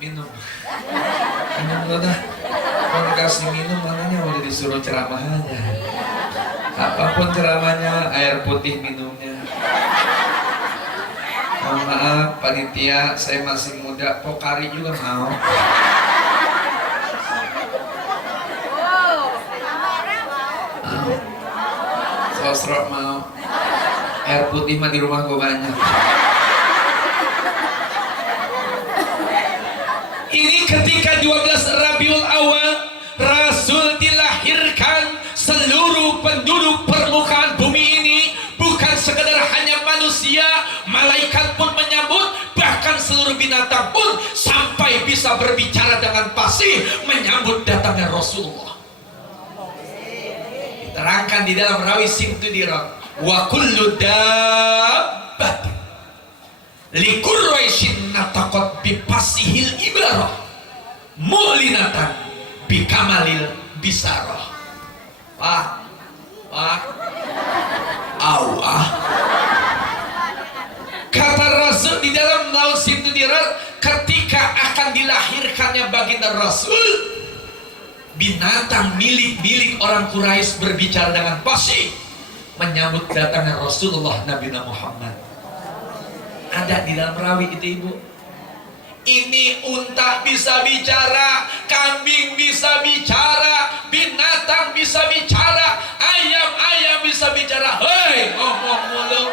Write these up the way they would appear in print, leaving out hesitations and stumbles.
minum. Minum udah. Kalau kasih minum makanya udah disuruh ceramah aja. Apapun ceramahnya, air putih minumnya. Mohon maaf panitia, saya masih muda, Pokari juga mau. Sosro mau. Air putih mah di rumah gue banyak. Ini ketika 12 Rabiul Awal Rasul dilahirkan, seluruh penduduk permukaan bumi ini bukan sekedar hanya manusia, malaikat pun menyambut, bahkan seluruh binatang pun sampai bisa berbicara dengan fasih menyambut datangnya Rasulullah. Terangkan di dalam rawi Simtudirah, wa kullu dabbat li Quraisyin nataqat bi fasihil ibarah mu'linatan bi kamalil bisarah. Pak Allah kata Rasul di dalam rawi Simtudirah, ketika akan dilahirkannya baginda Rasul, binatang milik orang Quraisy berbicara dengan fasih menyambut datangnya Rasulullah Nabi Muhammad. Ada di dalam rawi itu, Ibu. Ini unta bisa bicara, kambing bisa bicara, binatang bisa bicara, ayam bisa bicara. Hei, ngomong mulu.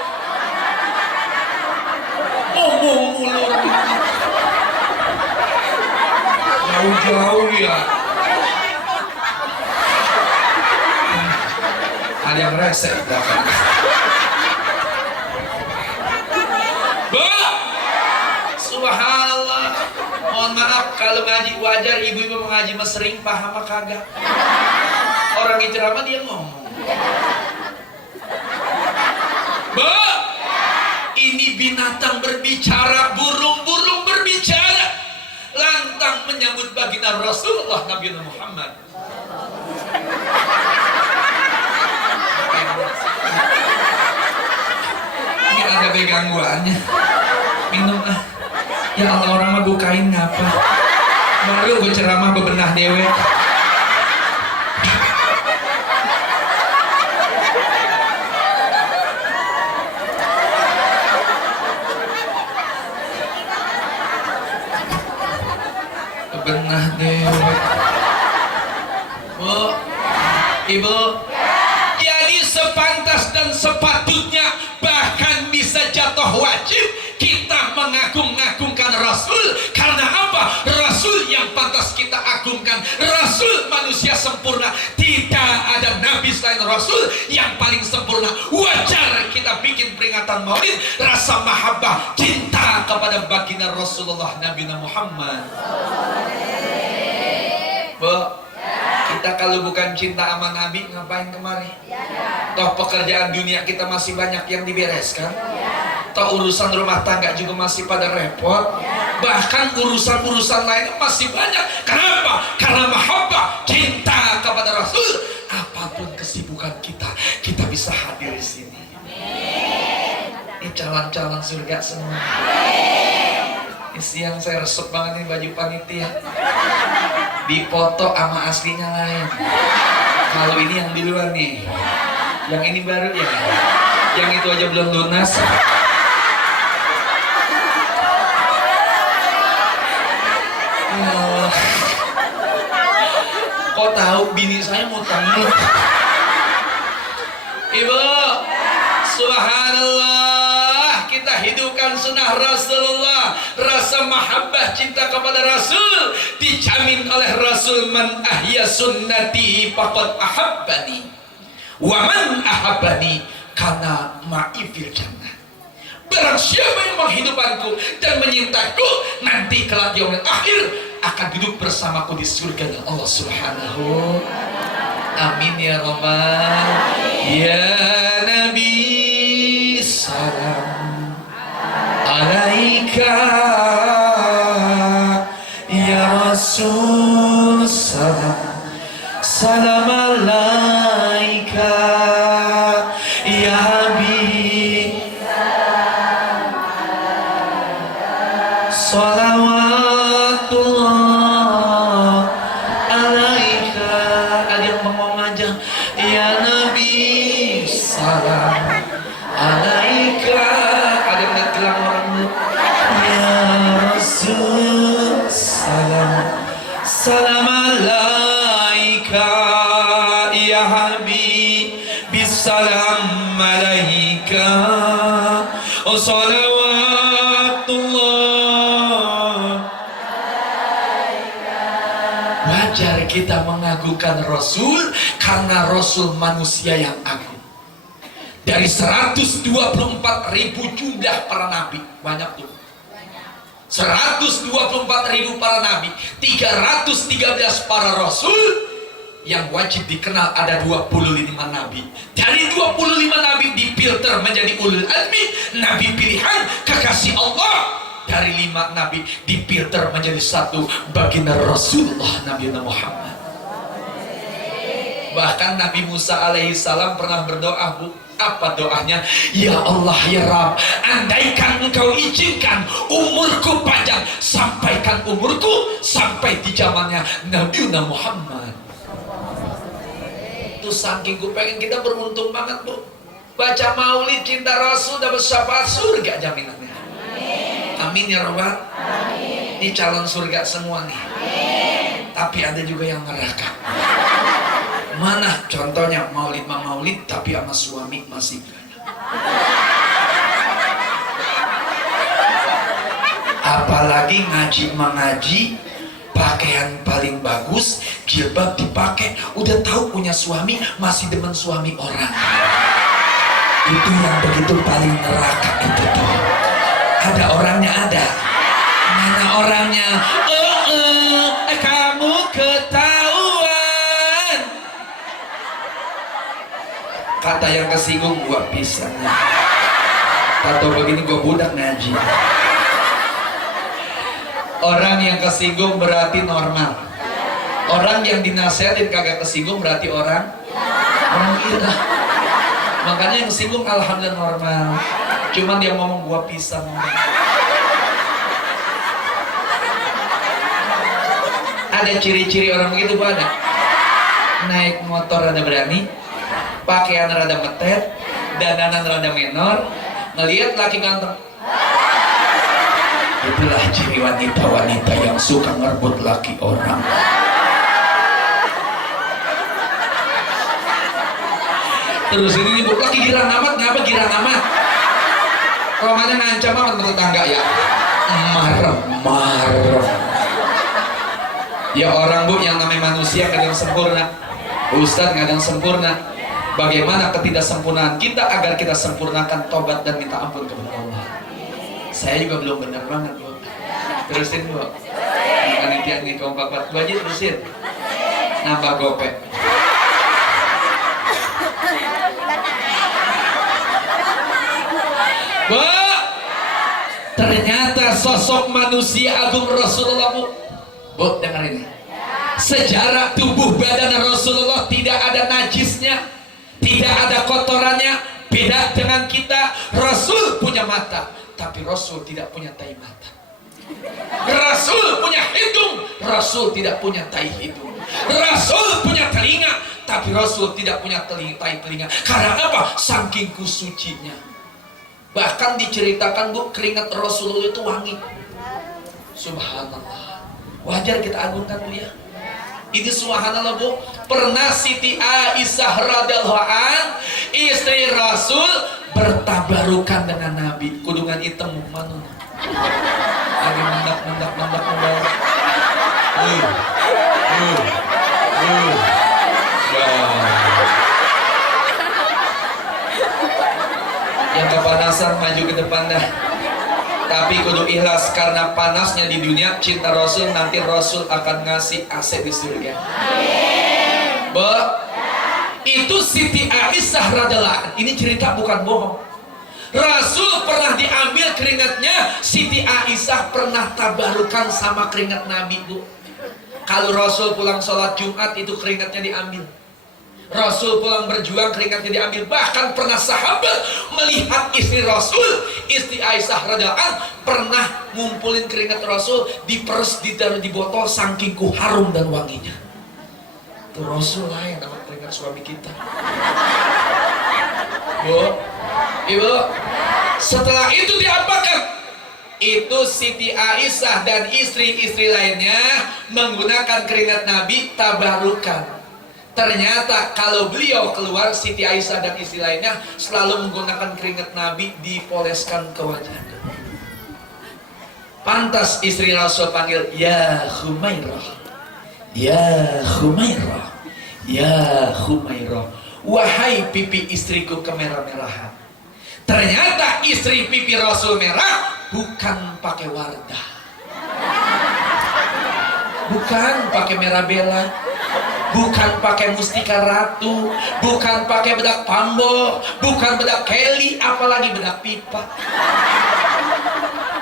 Jauh-jauh ya. Ada yang rese belakang. Subhanallah. Mohon maaf kalau ngaji wajar, ibu-ibu mengaji mah sering paham apa kagak. Orang ceramah dia ngomong. Ini binatang berbicara, burung-burung berbicara, lantang menyambut baginda Rasulullah Nabi Muhammad. Ini ada gangguannya. Minum ah. Ya Allah, orang mah bukain ngapa? Baru gue ceramah bebenah dewek. Bebenah dewek. Bu, Ibu. Jadi sepantas dan sepatutnya, bahkan bisa jatuh wajib kita mengagung-agungkan Rasul. Karena apa? Rasul yang pantas kita agungkan, Rasul manusia sempurna. Tidak ada nabi selain Rasul yang paling sempurna. Wajar kita bikin peringatan Maulid, rasa mahabbah, cinta kepada baginda Rasulullah Nabi Muhammad. Bu, kita kalau bukan cinta sama Nabi ngapain kemari? Toh pekerjaan dunia kita masih banyak yang dibereskan. Toh urusan rumah tangga juga masih pada repot. Bahkan urusan-urusan lain masih banyak. Kenapa? Karena mahabbah, cinta kepada Rasul. Apapun kesibukan kita, kita bisa hadir di sini. Ini calon-calon surga semua. Ini siang saya resep banget nih baju panitia. Dipoto sama aslinya lain. Kalau ini yang di luar nih, yang ini baru ya, yang itu aja belum lunas. Kok tahu bini saya mau tanya? Ibu, subhanallah, kita hidupkan sunnah Rasulullah. Rasa mahabbah cinta kepada Rasul dijamin oleh Rasul. Man ahya sunnati faqad ahabbani wa man ahabbani kana ma'i fil jannah. Barang siapa yang menghidupkanku dan menyintaiku, nanti kelak di yaumil akhir akan duduk bersamaku di surga Allah Subhanahu. Amin ya rabbal. Ya Nabi salam alaika, ya Rasul salam salam alaika, ya Habib salawat salawatullah alaika. Ada yang bengong aja. Ya Nabi salam alaika. Ada yang lihat gelang orang dulu. Ya Rasul salam salam alaika. Ya Habib bisalam alaika. Oh salawatullah. Wajar kita mengagungkan Rasul karena Rasul manusia yang agung. Dari 124.000 jumlah para nabi, banyak tuh. 124.000 para nabi, 313 para rasul, yang wajib dikenal ada 25 nabi. Dari 25 nabi difilter menjadi ulul azmi, nabi pilihan, kekasih Allah. Dari 5 nabi difilter menjadi 1 baginda Rasulullah Nabi Muhammad. Bahkan Nabi Musa alaihissalam pernah berdoa, Bu. Apa doanya? Ya Allah ya Rabb, andaikan engkau izinkan umurku panjang, sampaikan umurku sampai di zamannya Nabi Muhammad. Itu saking gue pengen kita beruntung banget, Bu. Baca maulid cinta Rasul dapat syafaat surga jaminannya. Amin ya Rabbal. Ini calon surga semua nih. Tapi ada juga yang neraka. Mana contohnya? Maulid tapi sama suami masih banyak. Apalagi ngaji, pakaian paling bagus, jilbab dipakai, udah tahu punya suami masih demen suami orang. Itu yang begitu paling neraka itu tuh. Ada orangnya ada. Mana orangnya? Kamu ketahuan. Kata yang kesinggung, gua pisangnya. Atau begini, gua budak ngaji. Orang yang kesinggung berarti normal. Orang yang dinasihatin kagak kesinggung berarti orang gila. Makanya yang kesinggung alhamdulillah normal. Cuman dia ngomong gua pisang. Ada ciri-ciri orang begitu, Bu, ada. Naik motor rada berani, pakaian rada metet, dandanan rada menor, ngelihat laki ganteng. Itulah ciri wanita-wanita yang suka ngerebut laki orang. Terus ini Bu, laki girang amat, ngapa girang amat? Romanya ngancam amat tetangga ya. Marah. Ya orang, Bu, yang namanya manusia kadang sempurna. Ustadz kadang sempurna. Bagaimana ketidaksempurnaan kita agar kita sempurnakan tobat dan minta ampun kepada Allah. Saya juga belum benar banget, Bu. Terusin, Bu. Panitia nih kaum 44 aja terusin. Nambah gopek. Bu, ternyata sosok manusia agung Rasulullah, Bu. Bu, dengar ini. Sejarah tubuh badan Rasulullah tidak ada najisnya, tidak ada kotorannya. Beda dengan kita, Rasul punya mata, tapi Rasul tidak punya tai mata. Rasul punya hidung, Rasul tidak punya tai hidung. Rasul punya telinga, tapi Rasul tidak punya tai telinga. Karena apa? Saking kusucinya. Bahkan diceritakan, Bu, keringat Rasulullah itu wangi. Subhanallah. Wajar kita agungkan, Bu, ya. Ini subhanallah, Bu. Pernah Siti Aisyah radhiyallahu an, istri Rasul, bertabarukan dengan Nabi. Kudungan hitam mana? Lagi mendak. Yang kepanasan maju ke depan dah. Tapi kudu ikhlas, karena panasnya di dunia, cinta Rasul, nanti Rasul akan ngasih AC di surga. Amin. Bu, itu Siti Aisyah radhiyallahu. Ini cerita bukan bohong. Rasul pernah diambil keringatnya, Siti Aisyah pernah tabarukan sama keringat Nabi, Bu. Kalau Rasul pulang sholat Jumat itu keringatnya diambil. Rasul pulang berjuang, keringatnya diambil. Bahkan pernah sahabat melihat istri Rasul, istri Aisyah radhiyallahu anha, pernah ngumpulin keringat Rasul, diperes, ditaruh di botol, saking harum dan wanginya. Itu Rasul lain sama keringat suami kita. Bu, Ibu, setelah itu diapakan? Itu Siti Aisyah dan istri-istri lainnya menggunakan keringat Nabi tabarukan. Ternyata kalau beliau keluar, Siti Aisyah dan istri lainnya selalu menggunakan keringat Nabi dipoleskan ke wajahnya. Pantas istri Rasul panggil, ya Humairah, ya Humairah, ya Humairah, wahai pipi istriku kemerah-merahan. Ternyata istri pipi Rasul merah bukan pakai Wardah, bukan pakai merah bela, bukan pakai mustika ratu, bukan pakai bedak pambo, bukan bedak Kelly, apalagi bedak pipa.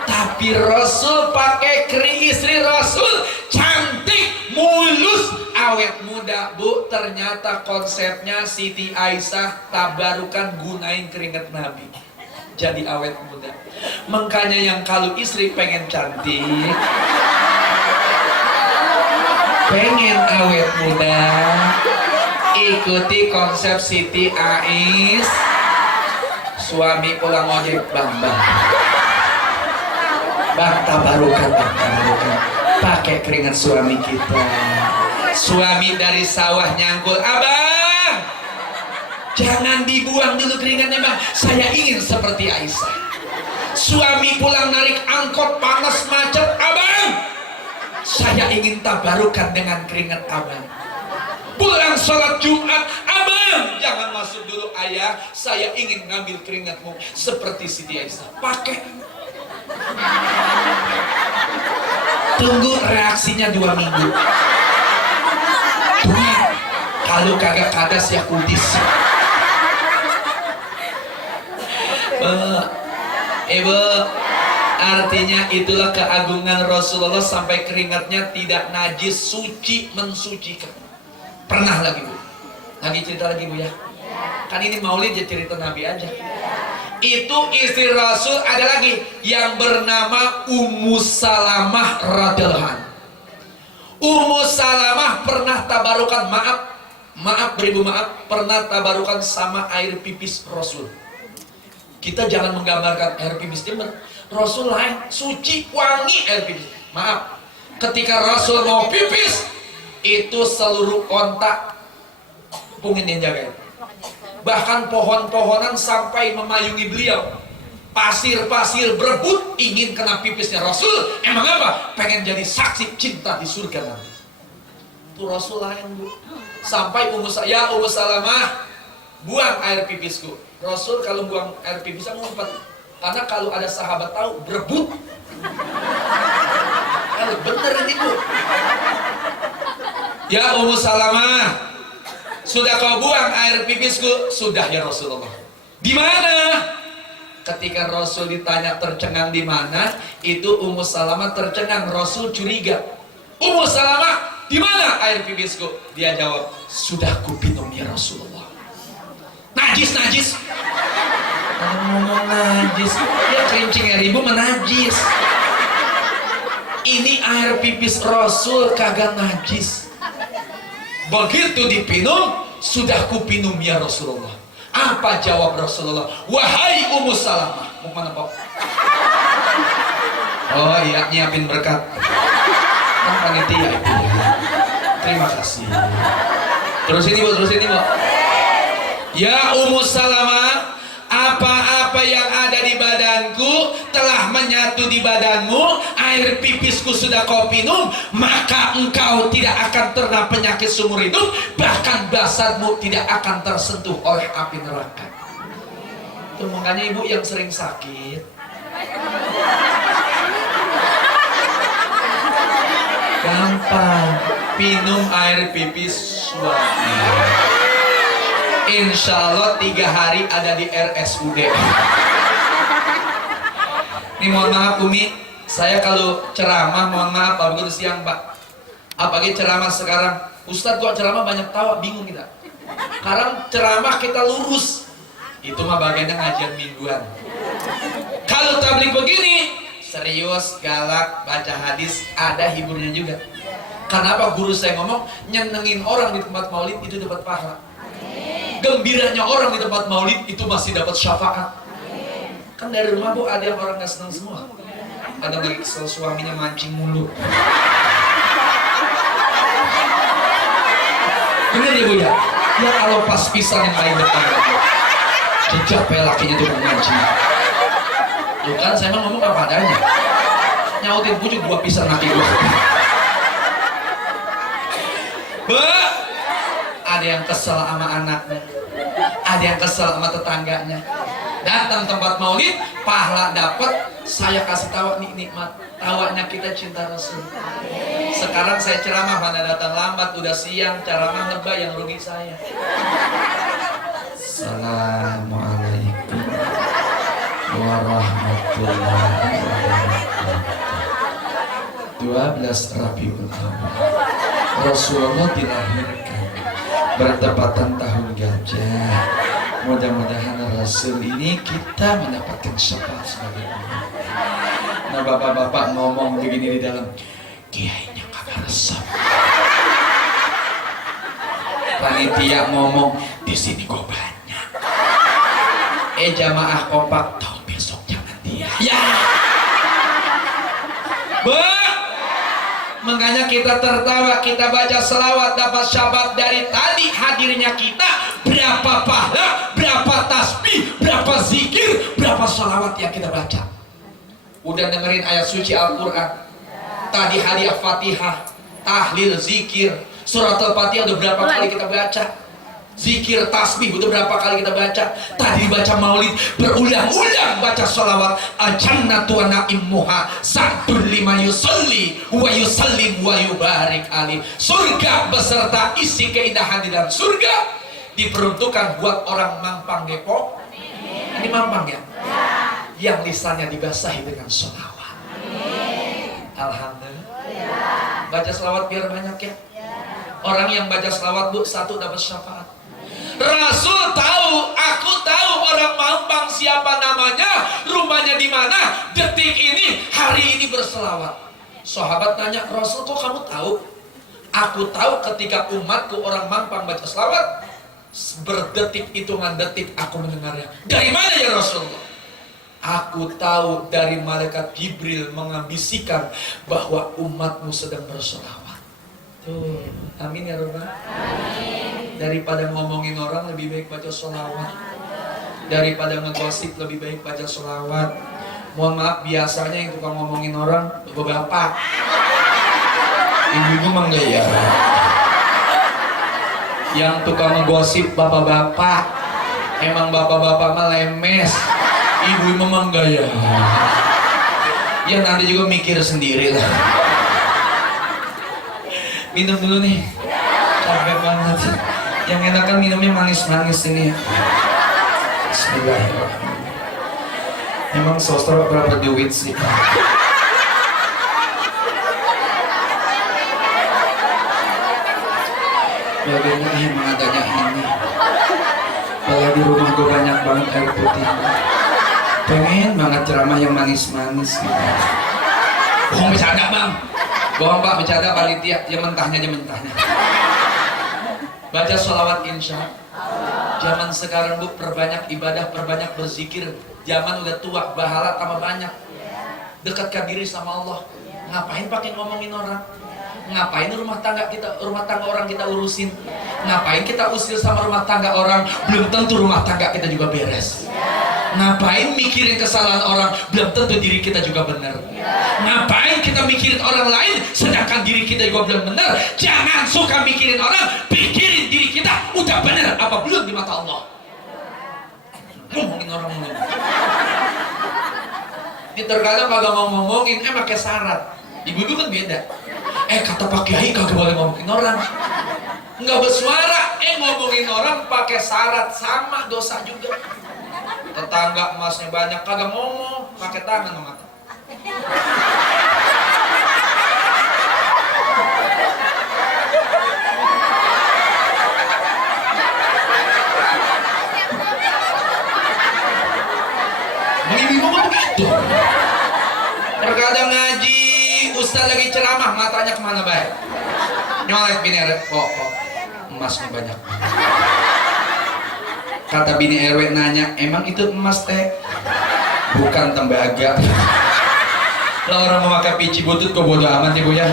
Tapi Rasul pakai istri Rasul cantik, mulus, awet muda. Bu, ternyata konsepnya Siti Aisyah tabarukan gunain keringat Nabi jadi awet muda. Makanya yang kalau istri pengen cantik, pengen awet muda, ikuti konsep Siti Aisyah. Suami pulang ojek, bang, tabarukan, pakai keringat suami kita. Suami dari sawah nyangkul, abang, jangan dibuang dulu keringatnya bang, saya ingin seperti Aisyah. Suami pulang narik angkot panas macet, abang, saya ingin tabarukan dengan keringat abang. Pulang sholat Jumat, abang, jangan masuk dulu ayah, saya ingin ngambil keringatmu seperti Siti Aisyah. Pakai. Tunggu reaksinya 2 minggu. Tunggu. Kalau kagak kadas ya kudis. Ibu, artinya itulah keagungan Rasulullah sampai keringatnya tidak najis, suci, mensucikan. Pernah lagi Bu? Lagi cerita lagi Bu ya? Kan ini maulid ya, cerita Nabi aja. Itu istri Rasul ada lagi yang bernama Ummu Salamah radhiyallahu anha. Ummu Salamah pernah tabarukan, beribu maaf, pernah tabarukan sama air pipis Rasul. Kita jangan menggambarkan air pipis dia, Rasul lain, suci, wangi air pipis. Maaf, ketika Rasul mau pipis, itu seluruh ontak pungin yang jagain. Bahkan pohon-pohonan sampai memayungi beliau. Pasir-pasir berebut ingin kena pipisnya Rasul. Emang apa? Pengen jadi saksi cinta di surga nanti. Itu Rasul lain Bu. Sampai Ummu Salamah, buang air pipisku. Rasul kalau buang air pipisnya ngumpet. Karena kalau ada sahabat tahu, berebut. Bener ini Bu. Ya Ummu Salamah, sudah kau buang air pipisku? Sudah ya Rasulullah. Di mana? Ketika Rasul ditanya tercengang di mana, itu Ummu Salamah tercengang. Rasul curiga. Ummu Salamah, di mana air pipisku? Dia jawab, sudah kupinum ya Rasulullah. Najis. Ngomong najis, ya kerincingnya ribu menajis. Ini air pipis Rasul kagak najis. Begitu dipinum, sudah kupinum ya Rasulullah. Apa jawab Rasulullah? Wahai Ummu Salamah. Mau mana Pak? Oh iya, nyiapin berkat. Kan panitia itu. Terima kasih. Terus ini Bu. Ya Ummu Salamah, apa-apa yang ada di badanku telah menyatu di badanmu. Air pipisku sudah kau minum, maka engkau tidak akan terkena penyakit seumur hidup. Bahkan basadmu tidak akan tersentuh oleh api neraka. Itu makanya ibu yang sering sakit, gampang minum air pipis suami. Insya Allah 3 hari ada di RSUD. Ini mohon maaf Umi, saya kalau ceramah mohon maaf Pak, begitu siang Pak. Apalagi ceramah sekarang, Ustadz kok ceramah banyak tawa, bingung kita. Sekarang ceramah kita lurus. Itu mah bagiannya ngajian mingguan. Kalau tabligh begini, serius, galak, baca hadis, ada hiburnya juga. Kenapa guru saya ngomong, nyenengin orang di tempat maulid itu dapat pahala. Gembiranya orang di tempat maulid itu masih dapat syafaat. Kan dari rumah Bu ada yang orang gak senang semua. Ada lagi kesel suaminya mancing mulu. Bener ya Bu ya? Ya kalau pas pisang yang lain depan jejak lakinya tuh mancing. Tuh kan saya mau ngomong apa adanya. Nyautin pucuk gua pisang laki gua. Ada yang kesel sama anaknya, ada yang kesel sama tetangganya. Datang tempat maulid, pahala dapat. Saya kasih tahu nih nikmat, tawanya kita cinta Rasul. Sekarang saya ceramah, mana datang lambat, udah siang, ceramah lebay, yang rugi saya. Assalamualaikum warahmatullahi wabarakatuh. 12 Rabiul Awal Rasulullah dilahirkan bertepatan tahun gajah. Mudah-mudahan Rasul ini kita mendapatkan syafaat sebagai umat. Nah bapak-bapak ngomong begini di dalam, kiainya kagak resep. Panitia ngomong, di sini kok banyak. Jamaah kompak, tahun besok jangan dia. Ya. Makanya kita tertawa, kita baca selawat, dapat syafaat dari tadi hadirnya kita. Berapa pahala, berapa tasbih, berapa zikir, berapa salawat yang kita baca. Udah dengerin ayat suci Al-Quran. Tadi hadiah Fatihah, tahlil, zikir, surat Al-Fatihah udah berapa kali kita baca. Zikir, tasbih udah berapa kali kita baca. Tadi baca maulid, berulang-ulang baca salawat. Al-jannatu wa na'immuha sa'dul lima yusalli wa yusallim wa yubarik alih. Surga beserta isi keindahan di dalam surga diperuntukkan buat orang Mampang Depok. Ini Mampang ya? Yang lisannya dibasahi dengan sholawat. Alhamdulillah. Baca sholawat biar banyak ya. Orang yang baca sholawat Bu, satu dapat syafaat. Rasul tahu, aku tahu orang Mampang siapa namanya, rumahnya di mana, detik ini, hari ini berselawat. Sahabat tanya, Rasul kok kamu tahu? Aku tahu ketika umatku orang Mampang baca selawat, berdetik hitungan detik aku mendengarnya. Dari mana ya Rasulullah? Aku tahu dari malaikat Jibril mengambisikan bahwa umatmu sedang berselawat. Tuh, amin ya Rabbal. Amin. Daripada ngomongin orang lebih baik baca selawat. Daripada ngegosip lebih baik baca selawat. Mohon maaf, biasanya yang tukang ngomongin orang bapak. Ibu-ibu mah enggak ya. Yang tukang ngegosip bapak-bapak. Emang bapak-bapak mah lemes. Ibu memang gaya. Ya nanti juga mikir sendiri lah. Minum dulu nih. Capek banget. Yang enak kan minumnya manis-manis ini. Bismillahirrahmanirrahim. Emang sosro berapa duit sih? Bagaimana emang adanya ini? Kalau di rumah gue banyak banget air putih. Pengen banget ceramah yang manis-manis gitu. Bohong bercanda bang. Bohong pak, bercanda panitia. Ya mentahnya aja mentahnya. Baca sholawat insya. Zaman sekarang Bu, perbanyak ibadah, perbanyak berzikir. Zaman udah tua, bahala tambah banyak. Dekatkan diri sama Allah. Ngapain pakai ngomongin orang? Ngapain rumah tangga orang kita urusin? Ngapain kita usir sama rumah tangga orang? Belum tentu rumah tangga kita juga beres. Ngapain mikirin kesalahan orang? Belum tentu diri kita juga benar. Ngapain kita mikirin orang lain sedangkan diri kita juga belum benar? Jangan suka mikirin orang, pikirin diri kita udah benar apa belum di mata Allah. Ngomongin orang mulu. Ini terkadang kagak mau ngomongin, pakai syarat. Ibu-ibu kan beda. Kata Pak Kiai kagak boleh ngomongin orang. Nggak bersuara, ngomongin orang pakai syarat, sama dosa juga. Tetangga emasnya banyak, kagak ngomong, pakai tangan sama mata. Ustaz lagi ceramah, matanya kemana baik? Nyolek bini RW, kok emasnya banyak. Kata bini RW nanya, emang itu emas teh? Bukan tembaga. Lah orang memakai pici butut kok bodo amat ibu ya.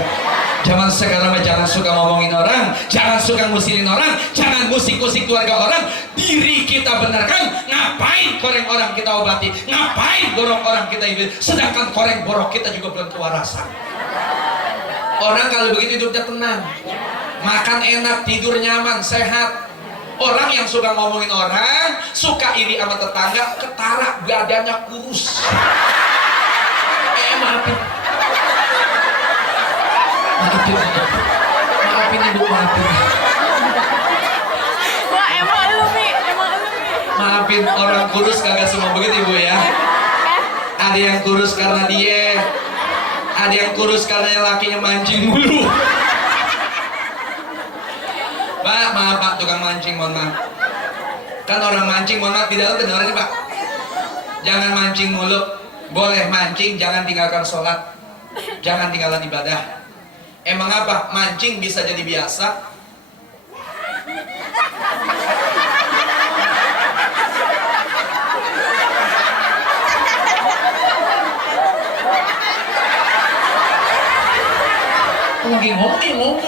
Zaman sekarang mah jangan suka ngomongin orang, jangan suka ngusilin orang, jangan musik-musik keluarga orang. Diri kita benarkan, ngapain koreng orang kita obati, ngapain borok orang kita ibu, sedangkan koreng borok kita juga belum kewarasan. Orang kalau begitu hidupnya tenang, makan enak, tidur nyaman, sehat. Orang yang suka ngomongin orang, suka iri sama tetangga, ketara, badannya kurus. Maafin ibu, maafin. Wah, emang lu Mi. Maafin, orang kurus kagak semua begitu ibu ya. Ada yang kurus karena dia, ada yang kurus karena lakinya mancing mulu. Pak, maaf Pak, tukang mancing, mohon maaf. Kan orang mancing, mohon maaf, di dalam kedengaran nih Pak. Jangan mancing mulu. Boleh mancing, jangan tinggalkan sholat, jangan tinggalkan ibadah. Emang apa? Mancing bisa jadi biasa. Ngomong.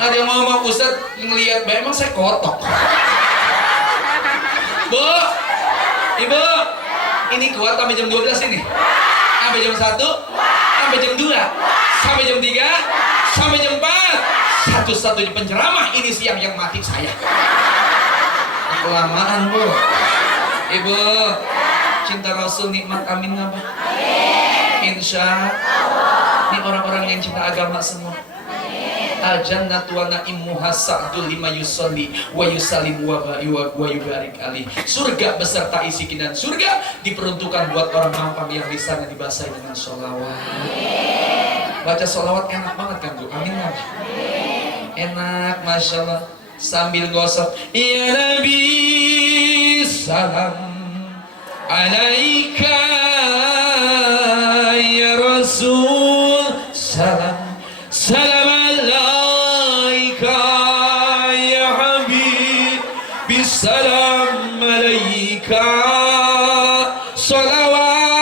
Ada yang ngomong, Ustaz ngeliat bayi, emang saya kotok. Bu, Ibu, ini kuat sampai jam 12 ini, sampai jam 1, sampai jam 2, sampai jam 3, sampai jam 4. Satu-satunya penceramah ini siang yang mati saya. Kelamaan Bu. Ibu, cinta Rasul nikmat, amin apa? Insya Allah. Ini orang-orang yang cinta agama semua. Al-jannatu wa na'imuha sa'dul lima yusolli wa yusalim wa yubarik alih. Surga beserta isi keindahan surga diperuntukkan buat orang mampan yang lisannya dibasahi dengan sholawat. Baca sholawat enak banget kan Bu? Amin kan? Enak, Masya Allah. Sambil gosok, ya Nabi salam alaika, ya Rasul salam salam alaika, ya Habib bisalam alaika, salawatullah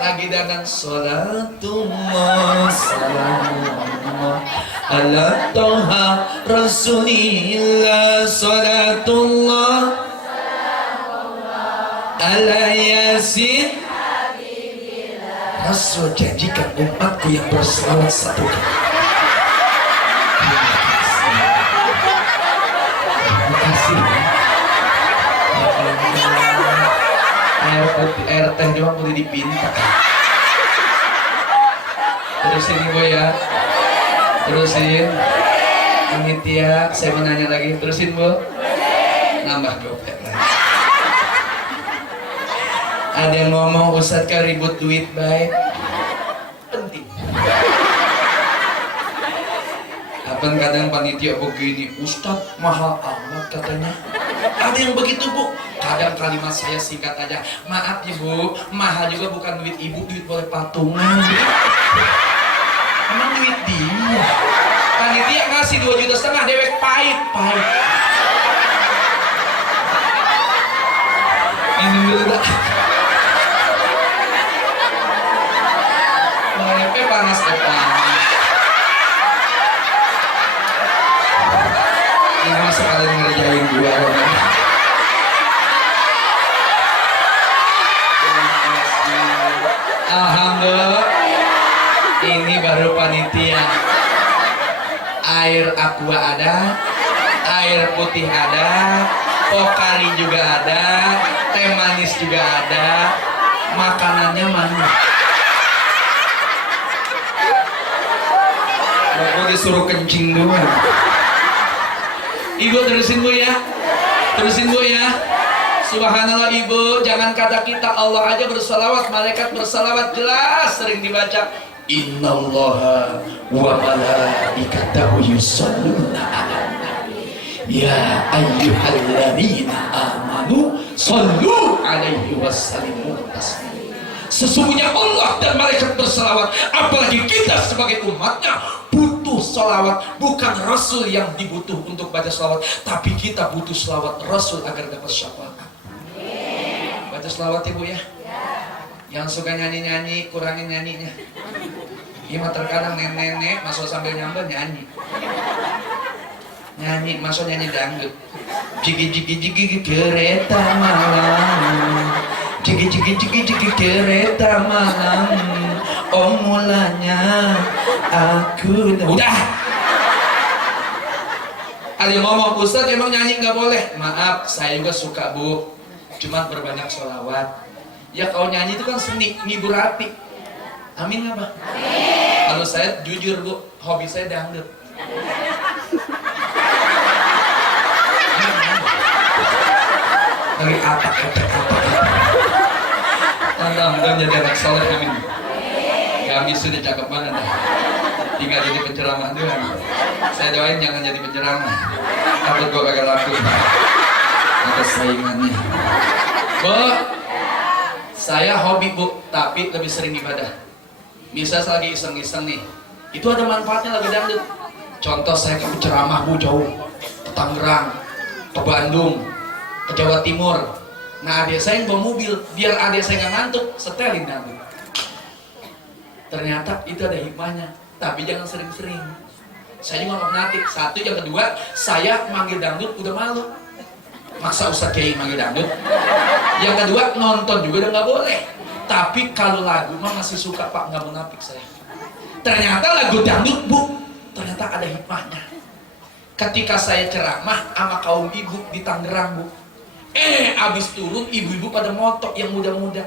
lagi dengan salatullah salamullah ala toha rasulillah, salatullah ala yasin. Rasul janjikan umatku yang berselawat satu kali. Terima kasih. Air teh doang boleh dipinta. Terusin Ibu ya. Terusin. Panitia, saya mau nanya lagi. Terusin Bu. Nambah gopek lagi. Ada yang ngomong, Ustadz kan ribut duit baik. Penting. Apa kadang panitia begini, Ustadz mahal amat katanya. Ada yang begitu Bu. Kadang kalimat saya singkat aja, maaf ya Bu, mahal juga bukan duit ibu, duit boleh patungan. Emang duit dia. Panitia ngasih 2,5 juta, dewek pahit. Ini dulu dah. Panas depan. Ini masa kalian ngerjain dua orang. Alhamdulillah. Ini baru panitia. Air aqua ada, air putih ada, pokari juga ada, teh manis juga ada, makanannya mana? Aku disuruh kencing doang. Ibu terusin Bu ya. Terusin Bu ya. Subhanallah Ibu, jangan kata kita, Allah aja bersalawat, malaikat bersalawat jelas sering dibaca. Innallaha wa malaikatahu yusholluna 'alan nabi. Ya ayyuhalladzina amanu Sallu alaihi wasallimu taslima. Sesungguhnya Allah dan malaikat berselawat, apalagi kita sebagai umatnya butuh selawat. Bukan Rasul yang dibutuh untuk baca selawat, tapi kita butuh selawat Rasul agar dapat syafaat. Baca selawat ibu ya. Yang suka nyanyi-nyanyi, kurangin nyanyinya. Iya terkadang nenek-nenek masuk sambil nyambel nyanyi. Nyanyi, masuk nyanyi dangdut. Jigi kereta malam. Jigi kereta malam. Oh mulanya aku udah. Ada yang ngomong, Ustaz emang nyanyi nggak boleh? Maaf, saya juga suka bu. Cuma berbanyak sholawat. Ya kalau nyanyi itu kan seni, ngibur hati. Amin apa? Amin. Kalau saya jujur bu, hobi saya dangdut. Lagi apa? Mudah-mudahan jadi anak soleh, amin. Kami sudah cakep banget dah. Tinggal jadi penceramah doang. Saya doain jangan jadi penceramah. Takut gua gagal laku. Ada saingannya. Bu, saya hobi bu, tapi lebih sering ibadah. Misal lagi iseng-iseng nih, itu ada manfaatnya lagi dangdut. Contoh saya ke ceramah bu jauh, ke Tangerang, ke Bandung, ke Jawa Timur. Nah adik saya yang bawa mobil, biar adik saya nggak ngantuk, setelin dangdut. Ternyata itu ada hikmahnya, tapi jangan sering-sering. Saya juga nggak fanatik. Satu, yang kedua, saya manggil dangdut udah malu. Masa Ustaz Kiai manggil dangdut? Yang kedua, nonton juga udah nggak boleh. Tapi kalau lagu mah masih suka pak, nggak munafik saya. Ternyata lagu dangdut bu, ternyata ada hikmahnya. Ketika saya ceramah sama kaum ibu di Tangerang bu, abis turun ibu-ibu pada motok yang muda-muda.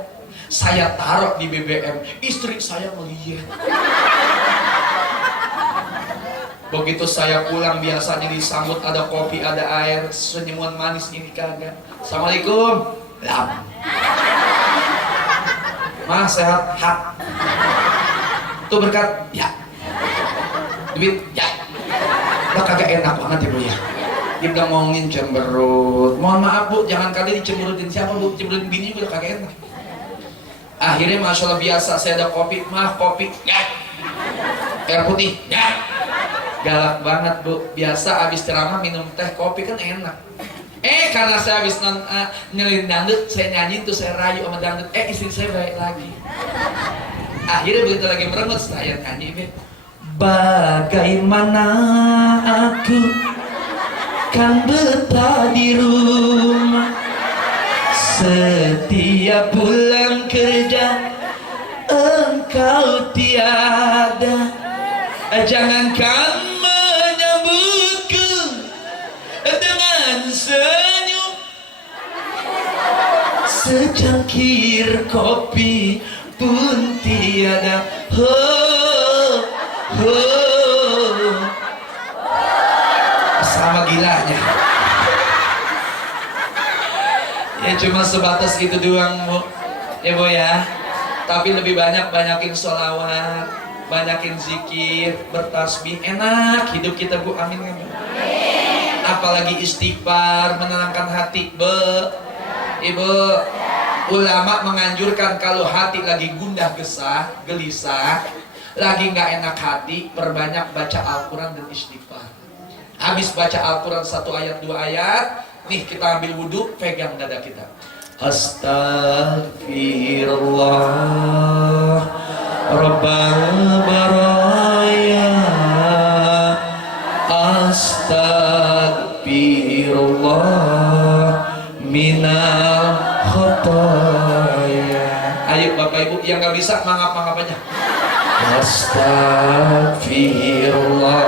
Saya taruh di BBM, istri saya melihat. Begitu saya pulang biasanya disambut ada kopi, ada air, senyuman manis, ini kagak. Assalamualaikum. Lam. Mas sehat? Hak. Tuh berkat? Ya. Duit? Ya. Udah kagak enak banget ya bu ya. Dia bilang ngomongin cemberut. Mohon maaf bu, jangan kali dicemberutin siapa bu, cemberutin bini udah kagak enak. Akhirnya masya Allah biasa, saya ada kopi, maaf kopi, ya. Air putih, ya. Galak banget bu, biasa abis ceramah minum teh kopi kan enak. Karena saya habis nyelin dangdut, saya nyanyi tuh, saya rayu sama dangdut. Istri saya baik lagi. Akhirnya begitu lagi merengut, saya nyanyi, bagaimana aku kan betah di rumah, setiap pulang kerja engkau tiada. Jangankan menyambutku dengan senyum, secangkir kopi pun tiada. Sama gilanya. Ya cuma sebatas itu doang bu, ya bu ya. Tapi lebih banyakin sholawat, banyakin zikir, bertasbih. Enak hidup kita bu, amin ya bu. Apalagi istighfar, menenangkan hati bu. Ibu, ulama menganjurkan kalau hati lagi gundah gesah, gelisah, lagi nggak enak hati, perbanyak baca Al-Quran dan istighfar. Habis baca Al-Quran 1 ayat 2 ayat, nih kita ambil wudhu, pegang dada kita. Astaghfirullah Rabbal baraya, Astaghfirullah minal khotoya. Ayo bapak ibu yang nggak bisa mangap-mangap aja. Astaghfirullah